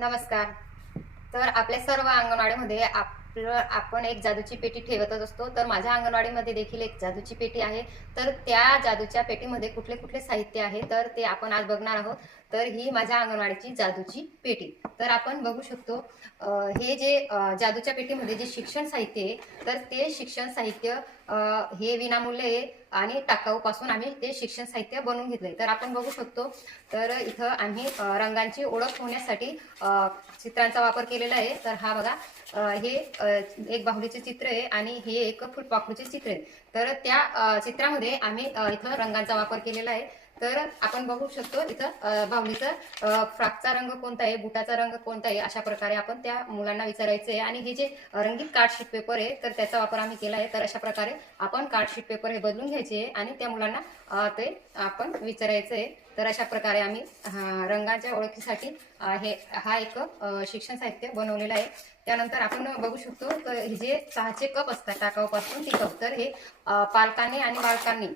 नमस्कार. तर आपल्या सर्व अंगणवाडीमध्ये आपलं आपण एक जादूची पेटी ठेवतच असतो. तर माझ्या अंगणवाडीमध्ये देखील एक जादूची पेटी आहे. तर त्या जादूच्या पेटीमध्ये कुठले कुठले साहित्य आहे? तर ते आपण आज बघणार आहोत. तर ही माझ्या अंगणवाडीची जादूची पेटी. तर आपण बघू शकतो हे जे जादूच्या पेटीमध्ये जे शिक्षण साहित्य आहे तर ते शिक्षण साहित्य हे विनामूल्य आहे आणि टाकाऊपासून आम्ही ते शिक्षण साहित्य बनवून घेतलंय. तर आपण बघू शकतो तर इथं आम्ही रंगांची ओळख होण्यासाठी चित्रांचा वापर केलेला आहे. तर हा बघा हे एक बाहुलीचे चित्र आहे आणि हे एक फुलपाखरूचे चित्र आहे. तर त्या चित्रामध्ये आम्ही इथं रंगांचा वापर केलेला आहे. तर आपण बघू शकतो इथं अं, बाहुलीचा रंग कोणता आहे बुटाचा रंग कोणता आहे अशा प्रकारे आपण त्या मुलांना विचारायचं आहे आणि हे जे रंगीत कार्डशीट पेपर आहे तर त्याचा वापर आम्ही केला आहे. तर अशा प्रकारे आपण कार्डशीट पेपर हे बदलून घ्यायचे आहे आणि त्या मुलांना ते आपण विचारायचं आहे तर अशा प्रकारे आम्ही रंगांच्या रंगाच्या ओळखीसाठी हे हा एक शिक्षण साहित्य बनवलेलं आहे. त्यानंतर आपण बघू शकतो तर हे जे चहाचे कप असतात टाकाऊपासून ते कप तर हे पालकांनी आणि बालकांनी.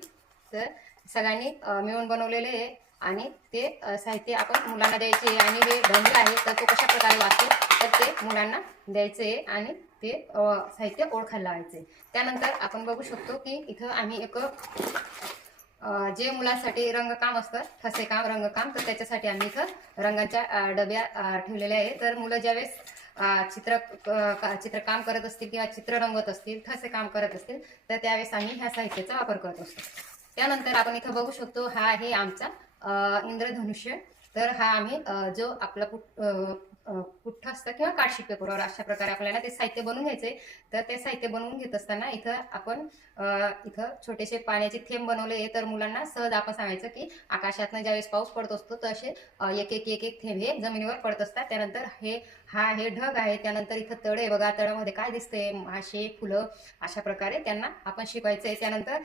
तर सगळ्यांनी मिळून बनवलेले आहे. आणि ते साहित्य आपण मुलांना द्यायचे आहे. आणि हे ढंग आहे तर तो कशा प्रकारे वाचतो तर ते मुलांना द्यायचे आहे. आणि ते साहित्य ओळखायला लावायचे त्यानंतर आपण बघू शकतो की इथं आम्ही एक जे मुलांसाठी रंगकाम असतं ठसे काम रंगकाम तर त्याच्यासाठी आम्ही इथं रंगाच्या डब्या ठेवलेल्या आहे तर मुलं ज्यावेळेस चित्र का- चित्रकाम करत असतील किंवा चित्र रंगत असतील ठसे काम करत असतील तर त्यावेळेस आम्ही ह्या साहित्याचा वापर करत असतो. त्यानंतर आपण इथं बघू शकतो हा आहे आमचा इंद्रधनुष्य. तर हा आम्ही जो आपला पुट पुठ्ठा असतं किंवा कार्डशीट पेपरवर अशा प्रकारे आपल्याला ते साहित्य बनवून घ्यायचे तर ते साहित्य बनवून घेत असताना इथं आपण इथं छोटेसे पाण्याचे थेंब बनवले. हे तर मुलांना सहज आपण सांगायचं की आकाशातनं ज्यावेळेस पाऊस पडत असतो तर असे एक एक एक एक थेंब हे जमिनीवर पडत असतात. त्यानंतर हे हा हे ढग आहे. त्यानंतर इथं तळ आहे. बघा तळामध्ये काय दिसतंय? मासे फुलं अशा प्रकारे त्यांना आपण शिकवायचं आहे त्यानंतर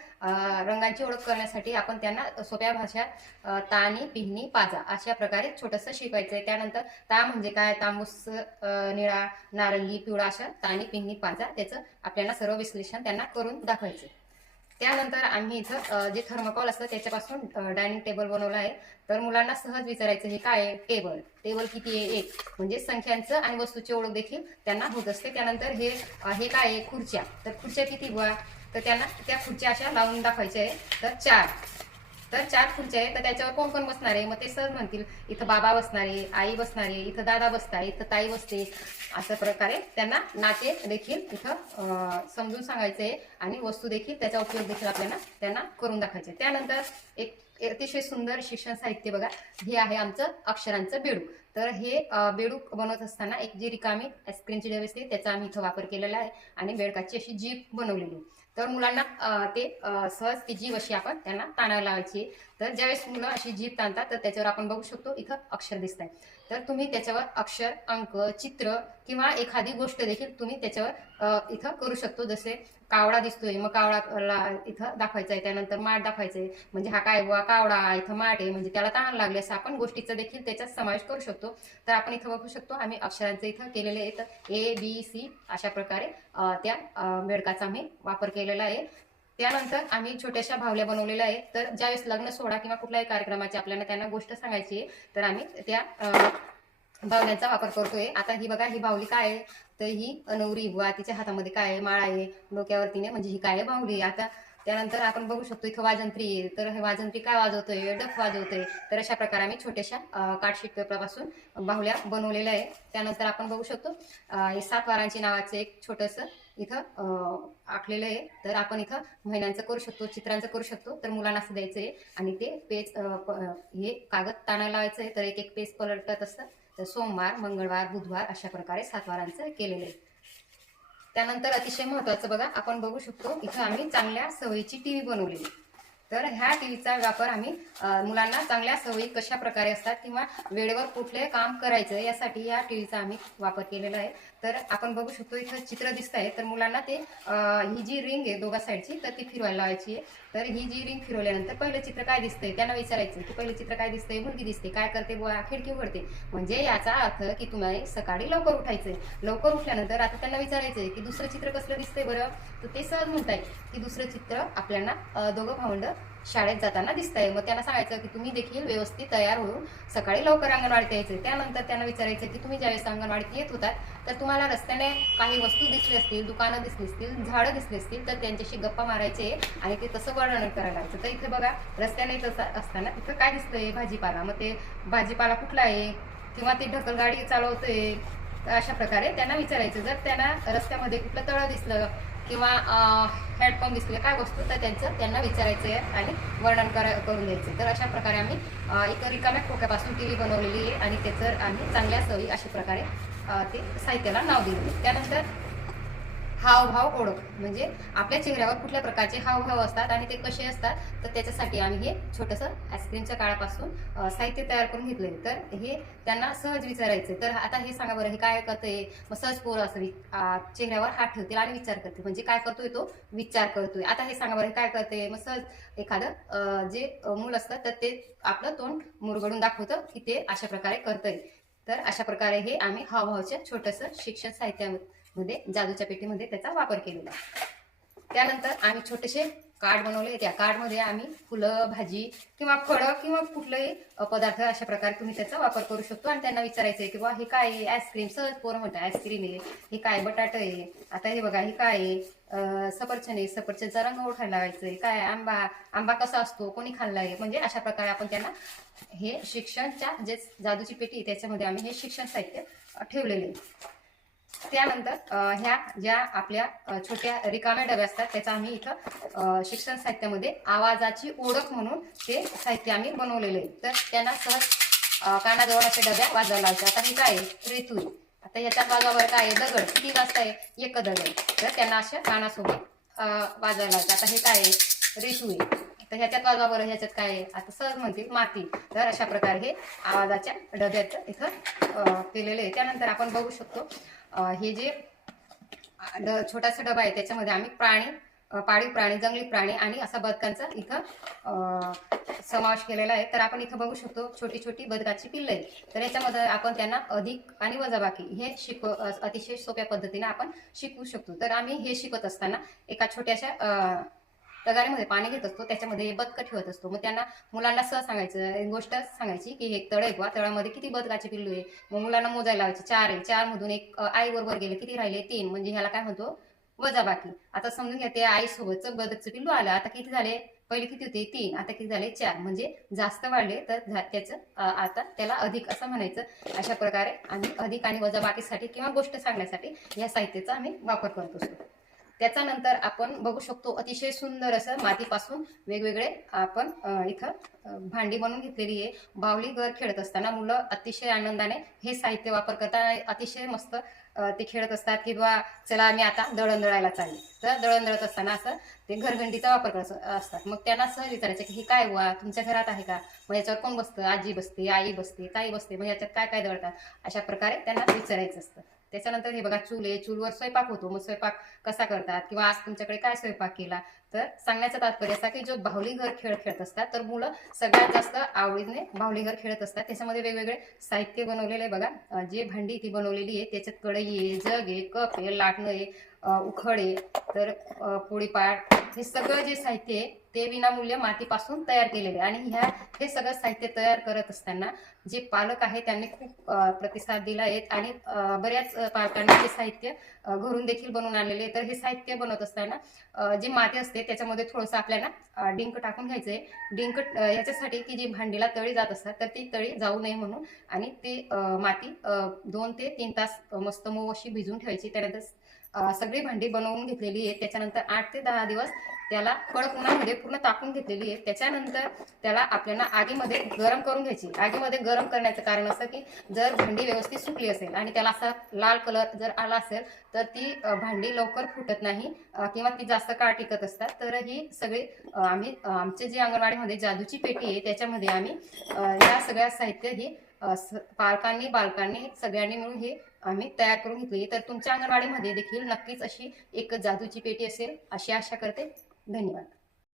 रंगांची ओळख करण्यासाठी आपण त्यांना सोप्या भाषा अं, तानी पिहनी पाजा अशा प्रकारे छोटंसं शिकवायचं आहे त्यानंतर ता म्हणजे काय? तांबूस निळा नारंगी पिवळा अशा ताणी पिंगी पाजा त्याचं आपल्याला सर्व विश्लेषण त्यांना करून दाखवायचं. त्यानंतर आम्ही इथं जे थर्मकॉल असतं त्याच्यापासून डायनिंग टेबल बनवलं आहे. तर मुलांना सहज विचारायचं हे काय आहे? टेबल. टेबल किती आहे? एक. म्हणजे संख्यांचं आणि वस्तूची ओळख देखील त्यांना होत असते. त्यानंतर हे हे काय आहे? खुर्च्या. तर खुर्च्या किती बुवा? तर त्यांना त्या खुर्च्या अशा लावून दाखवायच्या आहे. तर चार. तर चार खुर्च्या आहेत तर त्याच्यावर कोण कोण बसणार आहे? मग ते सहज म्हणतील इथं बाबा बसणार आहे आई बसणार आहे इथं दादा बसताय इथं ताई बसते. अशा प्रकारे त्यांना नाते देखील इथं समजून सांगायचे आहे आणि वस्तू देखील त्याचा उपयोग देखील आपल्याला त्यांना करून दाखवायचे. त्यानंतर एक अतिशय सुंदर शिक्षण साहित्य बघा. हे आहे आमचं अक्षरांचं बेडू. तर हे बेडूक बनवत असताना एक जी रिकामी आईस्क्रीमची डबी असते त्याचा आम्ही इथं वापर केलेला आहे आणि बेडकाची अशी जीप बनवलेली आहे. तर मुलांना ते सहज ती जीव अशी आपण त्यांना ताणायला लावायची तर ज्यावेळेस मुलं अशी जीभ ताणतात तर त्याच्यावर आपण बघू शकतो इथं अक्षर दिसत आहे तर तुम्ही त्याच्यावर अक्षर अंक चित्र किंवा एखादी गोष्ट देखील तुम्ही त्याच्यावर इथं करू शकतो. जसे कावडा दिसतोय मग कावडा इथं दाखवायचा आहे त्यानंतर माठ दाखवायचंय. आहे म्हणजे हा काय बुवा कावडा इथं माठ आहे म्हणजे त्याला ताण लागले असं आपण गोष्टीचा देखील त्याच्यात समावेश करू शकतो. तर आपण इथं बघू शकतो आम्ही अक्षरांचं इथं केलेले आहेत ए बी सी अशा प्रकारे त्या अं, बेडकाचा आम्ही वापर केलेला आहे. त्यानंतर आम्ही छोट्याशा भावल्या बनवलेल्या आहेत. तर ज्यावेळेस लग्न सोहळा किंवा कुठल्याही कार्यक्रमाची आपल्याला त्यांना गोष्ट सांगायची आहे तर आम्ही त्या भावण्याचा वापर करतोय. आता ही बघा ही बाहुली काय आहे? तर ही नवरी बुवा तिच्या हातामध्ये काय माळ आहे. डोक्यावरतीने म्हणजे ही काय आहे. आता त्यानंतर आपण बघू शकतो इथं वाजंत्री तर हे वाजंत्री काय वाजवतोय? डफ वाजवतोय. तर अशा प्रकारे आम्ही छोट्याशा कार्डशीट पेपरापासून बाहुल्या बनवलेल्या आहे. त्यानंतर आपण बघू शकतो सातवारांची सात वारांची नावाचं एक छोटंसं इथं आखलेलं आहे. तर आपण इथं महिन्यांचं करू शकतो चित्रांचं करू शकतो. तर मुलांना असं द्यायचं आहे आणि ते पेज प- हे कागद ताणायला लावायचं आहे तर एक एक पेज पलटत असतं. तर सोमवार मंगळवार बुधवार अशा प्रकारे सात वारांचं केलेलं आहे. त्यानंतर अतिशय महत्वाचं बघा आपण बघू शकतो इथं आम्ही चांगल्या सवयीची टीव्ही बनवलेली तर ह्या टीव्हीचा वापर आम्ही मुलांना चांगल्या सवयी कशा प्रकारे असतात किंवा वेळेवर कुठले काम करायचं यासाठी या टीव्हीचा आम्ही वापर केलेला आहे. तर आपण बघू शकतो इथं चित्र दिसत आहे तर मुलांना ते ही जी रिंग आहे दोघा साईडची तर ती फिरवायला लावायची आहे. तर ही जी रिंग फिरवल्यानंतर पहिलं चित्र काय दिसतंय त्यांना विचारायचं की पहिलं चित्र काय दिसतंय? मुलगी दिसते. काय करते बुवा? खिडकी उघडते. म्हणजे याचा अर्थ की तुम्हाला सकाळी लवकर उठायचंय. लवकर उठल्यानंतर आता त्यांना विचारायचंय की दुसरं चित्र कसलं दिसतंय बरं? तर ते सहज म्हणताय की दुसरं चित्र आपल्याला दोघं भावंड शाळेत जाताना दिसतंय. मग त्यांना सांगायचं की तुम्ही देखील व्यवस्थित तयार होऊन सकाळी लवकर अंगणवाडीत यायचं. त्यानंतर त्यांना विचारायचं की तुम्ही ज्यावेळेस अंगणवाडीत येत होतात तर तुम्हाला रस्त्याने काही वस्तू दिसली असतील दुकानं दिसली असतील झाडं दिसली असतील तर त्यांच्याशी गप्पा मारायचे आणि ते तसं वर्णन करायला लागायचं तर इथे बघा रस्त्याने तसं असताना इथं काय दिसतंय? भाजीपाला. मग ते भाजीपाला कुठला आहे? किंवा ते ढकलगाडी चालवतोय? अशा प्रकारे त्यांना विचारायचं. जर त्यांना रस्त्यामध्ये कुठलं तळं दिसलं किंवा हॅडपंप दिसले काय वस्तू तर त्यांचं त्यांना विचारायचं आहे आणि वर्णन करा करून द्यायचं. तर अशा प्रकारे आम्ही एक रिकाम्या खोक्यापासून टी व्ही बनवलेली आहे आणि त्याचं आम्ही चांगल्या सवयी अशा प्रकारे ते साहित्याला नाव दिले. त्यानंतर हावभाव ओळख म्हणजे आपल्या चेहऱ्यावर कुठल्या प्रकारचे हावभाव असतात आणि ते कसे असतात तर त्याच्यासाठी आम्ही हे छोटंसं आईस्क्रीमच्या काळापासून साहित्य तयार करून घेतलंय तर हे त्यांना सहज विचारायचं तर आता हे सांगा बरं हे काय करतंय? मग सहज पोरं असं वि- चेहऱ्यावर हात ठेवतील आणि विचार करते म्हणजे काय करतोय तो? विचार करतोय. आता हे सांगा बरं हे काय करते मग सहज एखादं जे मूल असतं तर ते आपलं तोंड मुरगडून दाखवतं की ते अशा प्रकारे करतंय. तर अशा प्रकारे हे आम्ही हावभावच्या छोटंसं शिक्षण साहित्यामध्ये मध्ये जादूच्या पेटीमध्ये त्याचा वापर केलेला त्यानंतर आम्ही छोटेसे कार्ड बनवले. त्या कार्डमध्ये आम्ही फुलं भाजी किंवा फळं किंवा कुठलंही पदार्थ अशा प्रकारे तुम्ही त्याचा वापर करू शकतो. आणि त्यांना विचारायचं आहे की बा हे काय आहे? आईस्क्रीम सहज पोरं म्हणतात आईस्क्रीम आहे. हे काय बटाट आहे. आता हे बघा हे काय आहे? सफरचंद आहे. सफरचंदचा रंग ओठायला लावायचं आहे? काय आंबा आंबा कसा असतो? कोणी खाल्ला आहे? म्हणजे अशा प्रकारे आपण त्यांना हे शिक्षणच्या जे जादूची पेटी त्याच्यामध्ये आम्ही हे शिक्षण साहित्य ठेवलेले आहे. त्यानंतर ह्या ज्या आपल्या छोट्या रिकाम्या डब्या असतात त्याचा आम्ही इथं शिक्षण साहित्यामध्ये आवाजाची ओळख म्हणून ते साहित्य आम्ही बनवलेले आहे. तर त्यांना सहज कानाजवळ अशा डब्या वाजवायला लावतात आता हे काय आहे? रेतू आता याच्या बाजूवर काय आहे? दगड. किती जास्त आहे? एक दगड आहे. तर त्यांना अशा कानासोबत वाजवायला लावतात आता हे काय आहे? रेतू आहे तर ह्याच्यात वाजवा ह्याच्यात काय आहे? आता सहज म्हणतील माती. तर अशा प्रकारे हे आवाजाच्या डब्यात इथं केलेले आहे. त्यानंतर आपण बघू शकतो हे जे छोटासा डबा आहे त्याच्यामध्ये आम्ही प्राणी पाळीव प्राणी जंगली प्राणी आणि असा बदकांचा इथं समावेश केलेला आहे. तर आपण इथं बघू शकतो छोटी छोटी बदकाची पिल्लं आहे तर याच्यामध्ये आपण त्यांना अधिक आणि वजाबाकी हे शिक अतिशय सोप्या पद्धतीने आपण शिकवू शकतो. तर आम्ही हे शिकत असताना एका छोट्याशा तगारीमध्ये पाणी घेत असतो त्याच्यामध्ये बदकं ठेवत असतो. मग त्यांना मुलांना सहज सांगायचं गोष्ट सांगायची की हे तळ आहे किंवा तळामध्ये किती बदकाचे पिल्लू आहे. मग मुलांना मोजायला लावायचे चार आहे. चार मधून एक आई बरोबर गेले किती राहिले? तीन. म्हणजे ह्याला काय म्हणतो? वजाबाकी आता समजून घ्या ते आईसोबतचं बदकचं पिल्लू आलं आता किती झाले? पहिले किती होते? तीन. आता किती झाले? चार. म्हणजे जास्त वाढले तर त्याचं आता त्याला अधिक असं म्हणायचं. अशा प्रकारे आम्ही अधिक आणि वजाबाकीसाठी किंवा गोष्ट सांगण्यासाठी या साहित्याचा आम्ही वापर करत असतो. त्याच्यानंतर आपण बघू शकतो अतिशय सुंदर असं मातीपासून वेगवेगळे आपण इथं भांडी बनवून घेतलेली आहे. बावली घर खेळत असताना मुलं अतिशय आनंदाने हे साहित्य वापर करताना अतिशय मस्त ते खेळत असतात की बा चला आम्ही आता दळण दळायला चालले. तर दळण दळत असताना असं ते घरघंटीचा वापर करत असतात. मग त्यांना सहज विचारायचं की हे काय बुवा तुमच्या घरात आहे का? मग याच्यावर कोण बसतं? आजी बसते आई बसते ताई बसते. मग याच्यात काय काय दळतात? अशा प्रकारे त्यांना विचारायचं असतं. त्याच्यानंतर हे बघा चूल आहे चूलवर स्वयंपाक होतो. मग स्वयंपाक कसा करतात? किंवा आज तुमच्याकडे काय स्वयंपाक केला? तर सांगण्याचं तात्पर्य असा की जो बाहुली घर खेळ खेळत असतात तर मुलं सगळ्यात जास्त आवडीने बाहुली घर खेळत असतात. त्याच्यामध्ये वेगवेगळे साहित्य बनवलेले आहे बघा. जे भांडी ती बनवलेली आहे त्याच्यात कढई आहे जग आहे कप आहे लाटणं आहे उखड उखळ आहे. तर पोळीपाट हे सगळं जे साहित्य आहे ते विनामूल्य मातीपासून तयार केलेले आणि ह्या हे सगळं साहित्य तयार करत असताना जे पालक आहे त्यांनी खूप प्रतिसाद दिला आहे. आणि बऱ्याच पालकांनी हे साहित्य घरून देखील बनवून आणलेले तर हे साहित्य बनवत असताना जे माती असते त्याच्यामध्ये थोडंसं आपल्याला डिंक टाकून घ्यायचं आहे डिंक याच्यासाठी की जी भांडीला तळी जात असतात तर ती तळी जाऊ नये म्हणून आणि ते माती दोन ते तीन तास मस्त मऊ अशी भिजून ठेवायची. त्यानंतर सगळी भांडी बनवून घेतलेली आहे. त्याच्यानंतर आठ ते दहा दिवस त्याला कडक उन्हामध्ये पूर्ण तापून घेतलेली आहे. त्याच्यानंतर त्याला आपल्याला आगीमध्ये गरम करून घ्यायची. आगीमध्ये गरम करण्याचं कारण असं की जर भांडी व्यवस्थित सुकली असेल आणि त्याला असा लाल कलर जर आला असेल तर ती भांडी लवकर फुटत नाही किंवा ती जास्त काळ टिकत असतात. तर ही सगळी आम्ही आमचे जे अंगणवाडीमध्ये जादूची पेटी आहे त्याच्यामध्ये आम्ही या सगळ्या साहित्य ही पालकांनी बालकांनी सगळ्यांनी मिळून हे आम्ही तयार करून घेतली तर तुमच्या अंगणवाडीमध्ये देखील नक्कीच अशी एक जादूची पेटी असेल. अशी आशा करते. धन्यवाद.